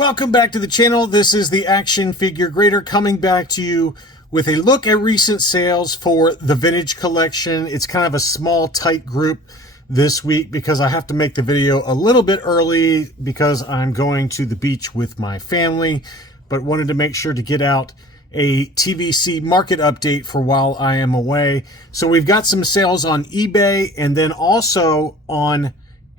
Welcome back to the channel. This is the Action Figure Grader coming back to you with a look at recent sales for the vintage collection. It's kind of a small, tight group this week because I have to make the video a little bit early because I'm going to the beach with my family, but wanted to make sure to get out a TVC market update for while I am away. So we've got some sales on eBay and then also on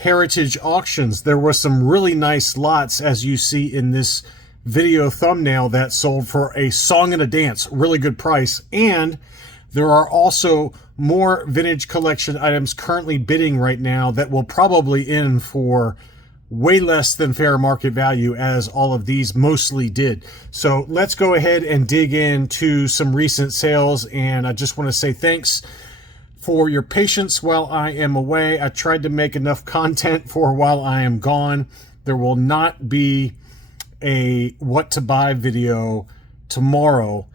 Heritage auctions. There were some really nice lots, as you see in this video thumbnail, that sold for a song and a dance, really good price. And there are also more vintage collection items currently bidding right now that will probably end for way less than fair market value, as all of these mostly did. So let's go ahead and dig into some recent sales. And I just want to say thanks for your patience while I am away. I tried to make enough content for while I am gone. There will not be a what to buy video tomorrow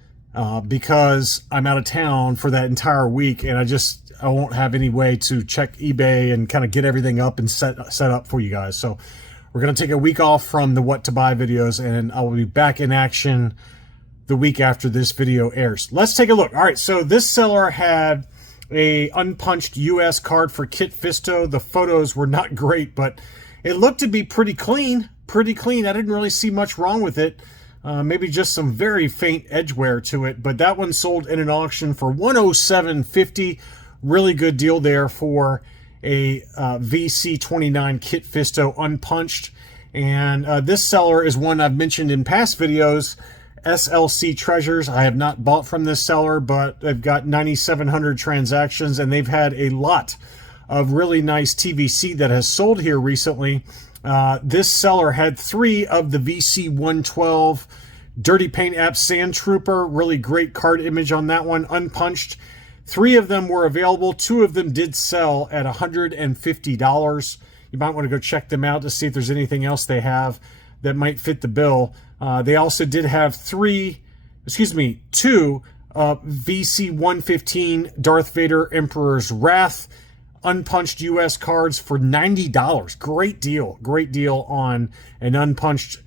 because I'm out of town for that entire week, and I won't have any way to check eBay and kind of get everything up and set up for you guys. So we're going to take a week off from the what to buy videos, and I will be back in action the week after this video airs. Let's take a look. All right, so this seller had a unpunched US card for Kit Fisto. The photos were not great, but it looked to be pretty clean. I didn't really see much wrong with it. Maybe just some very faint edge wear to it, but that one sold in an auction for $107.50. Really good deal there for a VC29 Kit Fisto unpunched. And this seller is one I've mentioned in past videos, SLC Treasures. I have not bought from this seller, but they've got 9,700 transactions, and they've had a lot of really nice TVC that has sold here recently. This seller had 3 of the VC112 Dirty Paint App Sand Trooper. Really great card image on that one, unpunched. 3 of them were available. 2 of them did sell at $150. You might want to go check them out to see if there's anything else they have that might fit the bill. They also did have 2 VC115 Darth Vader Emperor's Wrath unpunched US cards for $90. Great deal on an unpunched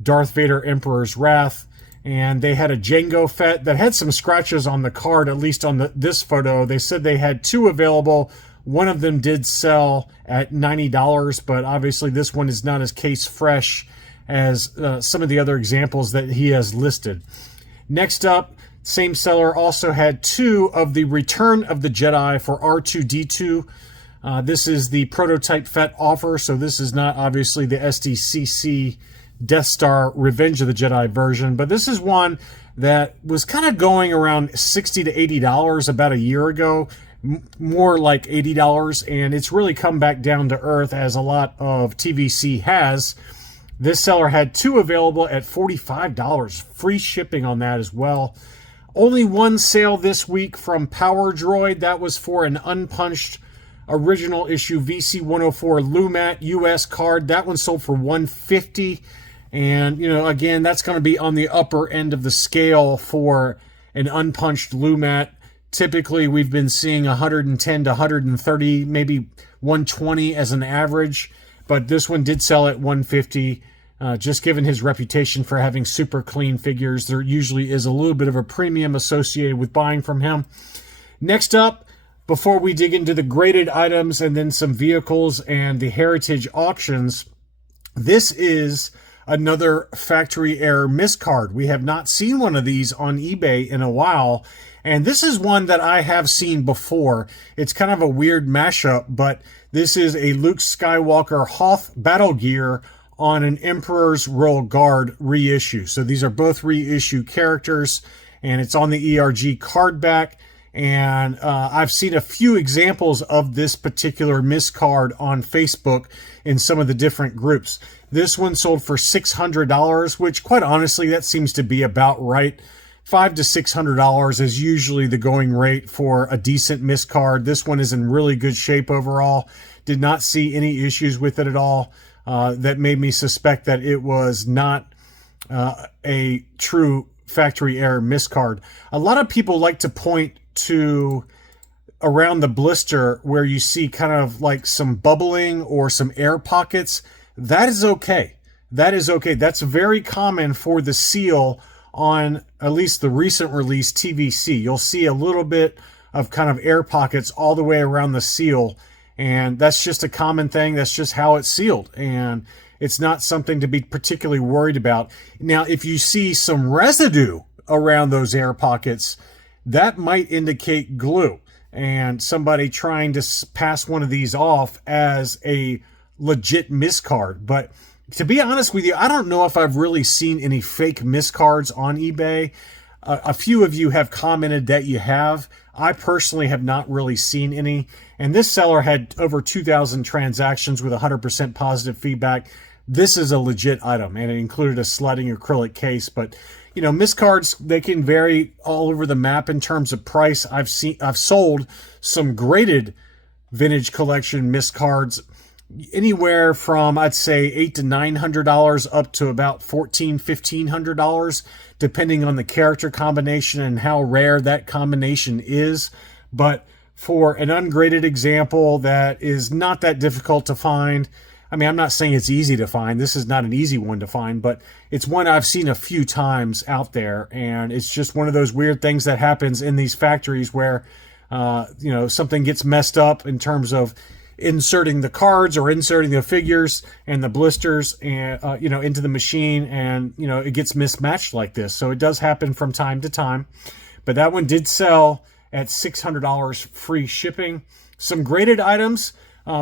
Darth Vader Emperor's Wrath. And they had a Jango Fett that had some scratches on the card, at least on this photo. They said they had 2 available. One of them did sell at $90, but obviously this one is not as case fresh as some of the other examples that he has listed. Next up, same seller also had 2 of the Return of the Jedi for R2-D2. This is the prototype Fett offer, so this is not obviously the SDCC Death Star Revenge of the Jedi version, but this is one that was kind of going around $60 to $80 about a year ago, more like $80, and it's really come back down to earth, as a lot of TVC has. This seller had 2 available at $45. Free shipping on that as well. Only one sale this week from Power Droid. That was for an unpunched original issue VC104 Lumat US card. That one sold for $150. And, you know, again, that's going to be on the upper end of the scale for an unpunched Lumat. Typically, we've been seeing 110 to 130, maybe 120 as an average. But this one did sell at $150. Just given his reputation for having super clean figures, there usually is a little bit of a premium associated with buying from him. Next up, before we dig into the graded items and then some vehicles and the heritage auctions, this is another factory error miscard. We have not seen one of these on eBay in a while, and this is one that I have seen before. It's kind of a weird mashup, but this is a Luke Skywalker Hoth battle gear on an Emperor's Royal Guard reissue. So these are both reissue characters, and it's on the ERG card back. And I've seen a few examples of this particular miscard on Facebook in some of the different groups. This one sold for $600, which quite honestly, that seems to be about right. $500 to $600 is usually the going rate for a decent miscard. This one is in really good shape overall. Did not see any issues with it at all that made me suspect that it was not a true factory error miscard. A lot of people like to point to around the blister where you see kind of like some bubbling or some air pockets. That is okay. that is okay. That's very common for the seal on at least the recent release TVC. You'll see a little bit of kind of air pockets all the way around the seal, and that's just a common thing. That's just how it's sealed, and it's not something to be particularly worried about. Now, if you see some residue around those air pockets, that might indicate glue and somebody trying to pass one of these off as a legit miscard. But to be honest with you, I don't know if I've really seen any fake miscards on eBay. A few of you have commented that you have. I personally have not really seen any. And this seller had over 2,000 transactions with 100% positive feedback. This is a legit item, and it included a sliding acrylic case. But, you know, miscards, they can vary all over the map in terms of price. I've sold some graded vintage collection miscards anywhere from, I'd say, $800 to $900 up to about $1,400, $1,500, depending on the character combination and how rare that combination is. But for an ungraded example that is not that difficult to find, I mean, I'm not saying it's easy to find. This is not an easy one to find, but it's one I've seen a few times out there, and it's just one of those weird things that happens in these factories where, you know, something gets messed up in terms of inserting the cards or inserting the figures and the blisters and you know, into the machine, and you know, it gets mismatched like this. So it does happen from time to time. But that one did sell at $600 free shipping. Some graded items.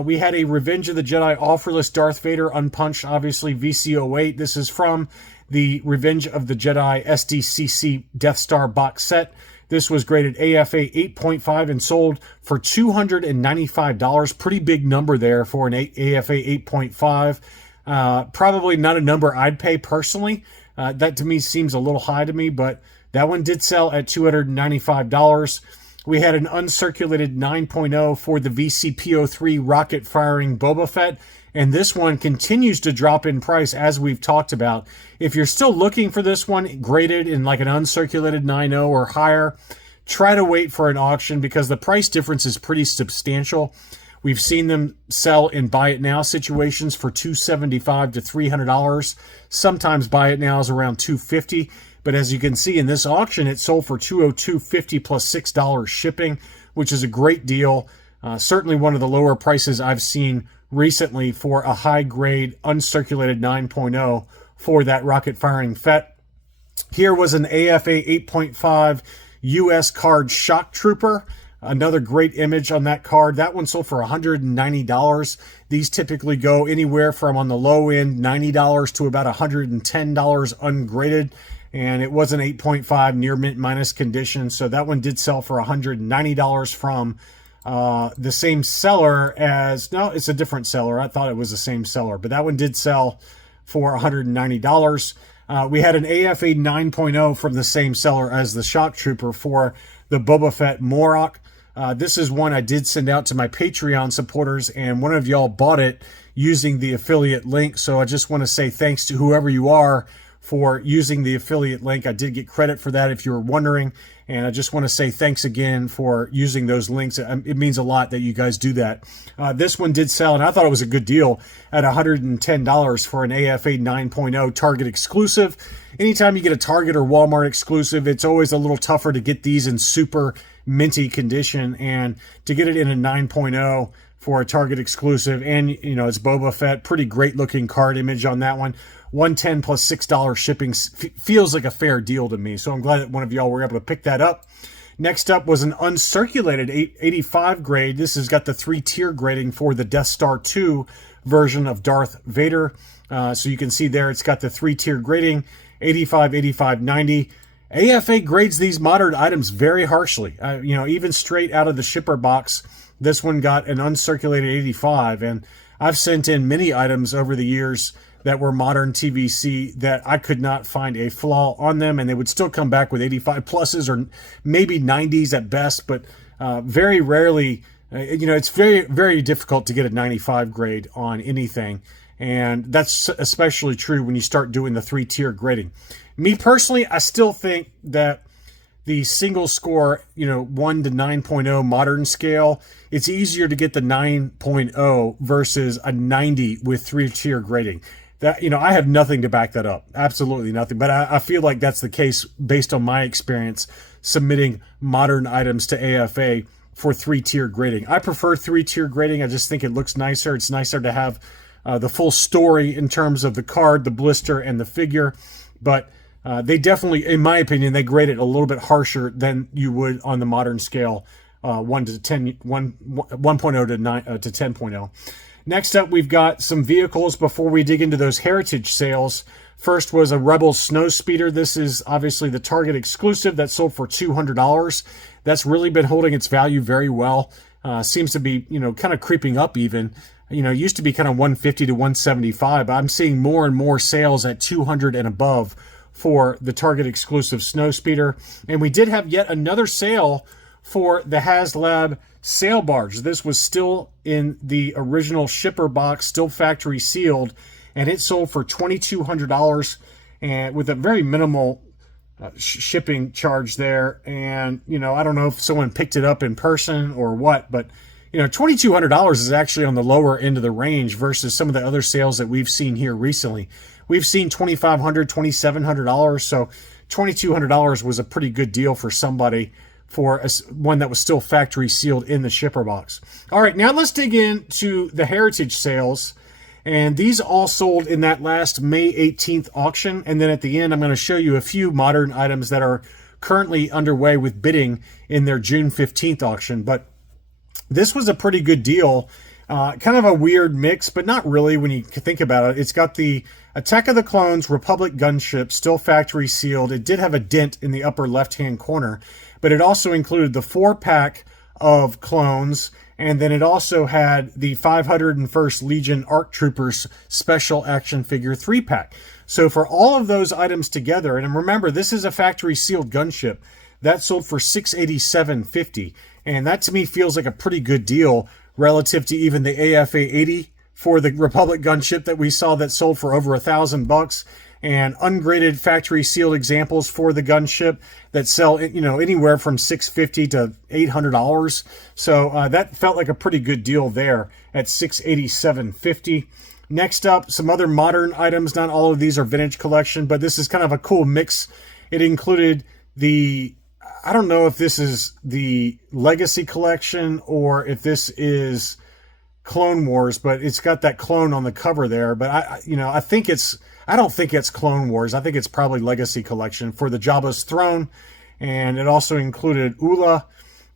We had a Revenge of the Jedi offerless Darth Vader unpunched, obviously VC08. This is from the Revenge of the Jedi SDCC Death Star box set. This was graded AFA 8.5 and sold for $295. Pretty big number there for an AFA 8.5. Probably not a number I'd pay personally. That to me seems a little high to me, but that one did sell at $295. We had an uncirculated 9.0 for the VCP03 rocket firing Boba Fett, and this one continues to drop in price as we've talked about. If you're still looking for this one graded in like an uncirculated 9.0 or higher, try to wait for an auction because the price difference is pretty substantial. We've seen them sell in buy it now situations for $275 to $300. Sometimes buy it now is around $250. But as you can see in this auction, it sold for $202.50 plus $6 shipping, which is a great deal. Certainly one of the lower prices I've seen recently for a high-grade uncirculated 9.0 for that rocket firing Fett. Here was an AFA 8.5 US card Shock Trooper. Another great image on that card. That one sold for $190. These typically go anywhere from, on the low end, $90 to about $110 ungraded. And it was an 8.5 near mint minus condition. So that one did sell for $190 from the same seller as, no, it's a different seller. I thought it was the same seller, but that one did sell for $190. We had an AFA 9.0 from the same seller as the Shock Trooper for the Boba Fett Morok. This is one I did send out to my Patreon supporters, and one of y'all bought it using the affiliate link. So I just want to say thanks to whoever you are for using the affiliate link. I did get credit for that if you were wondering. And I just want to say thanks again for using those links. It means a lot that you guys do that. This one did sell, and I thought it was a good deal at $110 for an AFA 9.0 Target exclusive. Anytime you get a Target or Walmart exclusive, it's always a little tougher to get these in super minty condition. And to get it in a 9.0 for a Target exclusive, and you know, it's Boba Fett, pretty great looking card image on that one. $110 plus $6 shipping feels like a fair deal to me. So I'm glad that one of y'all were able to pick that up. Next up was an uncirculated 85 grade. This has got the 3-tier grading for the Death Star 2 version of Darth Vader. So you can see there it's got the 3-tier grading, 85, 85, 90. AFA grades these modern items very harshly. You know, even straight out of the shipper box, this one got an uncirculated 85. And I've sent in many items over the years that were modern TVC that I could not find a flaw on them, and they would still come back with 85 pluses or maybe 90s at best, but very rarely, you know, it's very, very difficult to get a 95 grade on anything, and that's especially true when you start doing the 3-tier grading. Me personally, I still think that the single score, you know, 1 to 9.0 modern scale, it's easier to get the 9.0 versus a 90 with 3-tier grading. That, you know, I have nothing to back that up. Absolutely nothing. But I feel like that's the case based on my experience submitting modern items to AFA for 3-tier grading. I prefer 3-tier grading. I just think it looks nicer. It's nicer to have the full story in terms of the card, the blister, and the figure. But they definitely, in my opinion, they grade it a little bit harsher than you would on the modern scale, 1.0 to 10.0. Next up, we've got some vehicles before we dig into those heritage sales. First was a Rebel Snowspeeder. This is obviously the Target exclusive that sold for $200. That's really been holding its value very well. Seems to be, you know, kind of creeping up even. You know, it used to be kind of 150 to 175, but I'm seeing more and more sales at 200 and above for the Target exclusive Snowspeeder. And we did have yet another sale for the HasLab sail barge. This was still in the original shipper box, still factory sealed, and it sold for $2,200 and with a very minimal shipping charge there. And, you know, I don't know if someone picked it up in person or what, but, you know, $2,200 is actually on the lower end of the range versus some of the other sales that we've seen here recently. We've seen $2,500, $2,700, so $2,200 was a pretty good deal for somebody for one that was still factory sealed in the shipper box. All right, now let's dig into the heritage sales. And these all sold in that last May 18th auction. And then at the end, I'm going to show you a few modern items that are currently underway with bidding in their June 15th auction. But this was a pretty good deal. Kind of a weird mix, but not really when you think about it. It's got the Attack of the Clones Republic gunship, still factory sealed. It did have a dent in the upper left-hand corner, but it also included the 4-pack of clones, and then it also had the 501st Legion ARC Troopers Special Action Figure 3-pack. So for all of those items together, and remember, this is a factory sealed gunship, that sold for $687.50, and that to me feels like a pretty good deal relative to even the AFA 80 for the Republic gunship that we saw that sold for over $1,000, and ungraded factory sealed examples for the gunship that sell, you know, anywhere from $650 to $800. So that felt like a pretty good deal there at $687.50. Next up, some other modern items. Not all of these are vintage collection, but this is kind of a cool mix. It included the, I don't know if this is the Legacy collection or if this is Clone Wars, but it's got that clone on the cover there. But I don't think it's Clone Wars. I think it's probably Legacy collection for the Jabba's throne. And it also included Ula.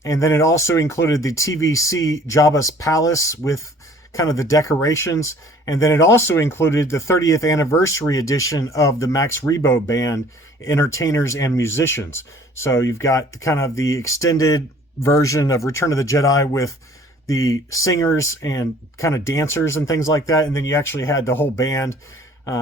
And then it also included the TVC Jabba's palace with kind of the decorations. And then it also included the 30th anniversary edition of the Max Rebo Band, entertainers and musicians. So you've got kind of the extended version of Return of the Jedi with the singers and kind of dancers and things like that. And then you actually had the whole band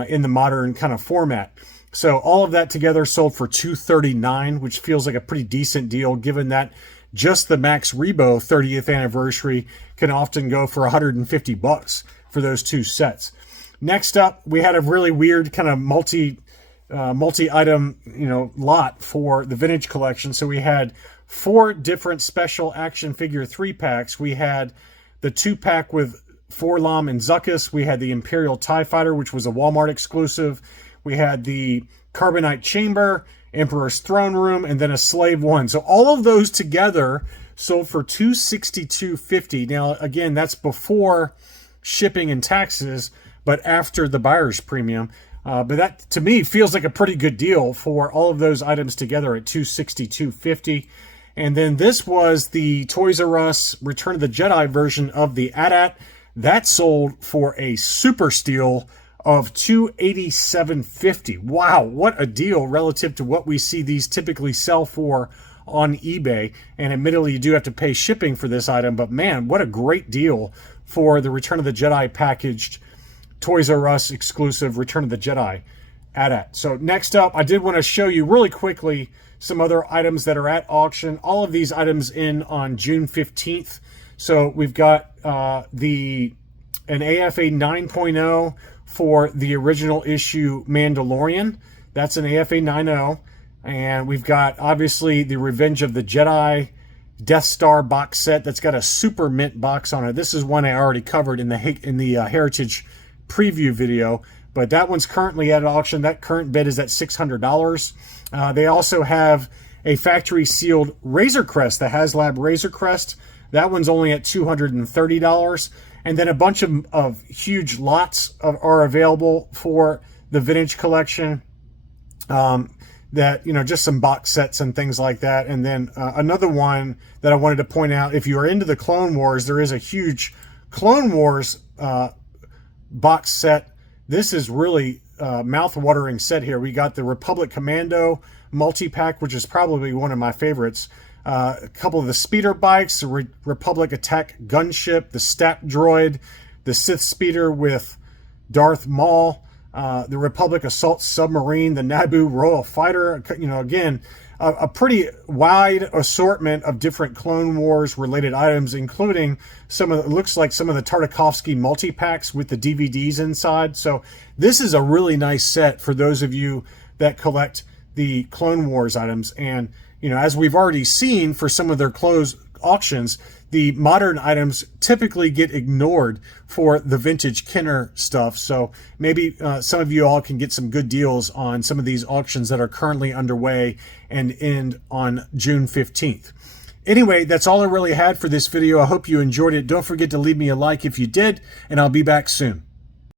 in the modern kind of format. So all of that together sold for $239, which feels like a pretty decent deal given that just the Max Rebo 30th anniversary can often go for $150 for those two sets. Next up, we had a really weird kind of multi-item, you know, lot for the vintage collection. So we had 4 different special action figure 3-packs. We had the 2-pack with Forlom and Zuckuss. We had the Imperial TIE Fighter, which was a Walmart exclusive. We had the Carbonite Chamber, Emperor's Throne Room, and then a Slave One. So all of those together sold for $262.50. Now, again, that's before shipping and taxes, but after the buyer's premium. But that, to me, feels like a pretty good deal for all of those items together at $262.50. And then this was the Toys R Us Return of the Jedi version of the AT-AT. That sold for a super steal of $287.50. Wow, what a deal relative to what we see these typically sell for on eBay. And admittedly, you do have to pay shipping for this item, but man, what a great deal for the Return of the Jedi packaged Toys R Us exclusive Return of the Jedi AT-AT. So next up, I did want to show you really quickly some other items that are at auction. All of these items in on June 15th. So we've got an AFA 9.0 for the original issue Mandalorian. That's an AFA 9.0. And we've got, obviously, the Revenge of the Jedi Death Star box set that's got a super mint box on it. This is one I already covered in the Heritage preview video. but that one's currently at auction. That current bid is at $600. They also have a factory sealed Razor Crest, the HasLab Razor Crest. That one's only at $230. And then a bunch of huge lots are available for the vintage collection. That, you know, just some box sets and things like that. And then another one that I wanted to point out, if you are into the Clone Wars, there is a huge Clone Wars box set. This is really mouth-watering set here. We got the Republic Commando multi-pack, which is probably one of my favorites. A couple of the speeder bikes, the Republic attack gunship, the Stat droid, the Sith speeder with Darth Maul, the Republic assault submarine, the Naboo Royal fighter. You know, again, a pretty wide assortment of different Clone Wars related items, including some of, it looks like some of the Tartakovsky multi-packs with the DVDs inside. So this is a really nice set for those of you that collect the Clone Wars items. And, you know, as we've already seen for some of their closed auctions, the modern items typically get ignored for the vintage Kenner stuff. So maybe some of you all can get some good deals on some of these auctions that are currently underway and end on June 15th. Anyway, that's all I really had for this video. I hope you enjoyed it. Don't forget to leave me a like if you did, and I'll be back soon.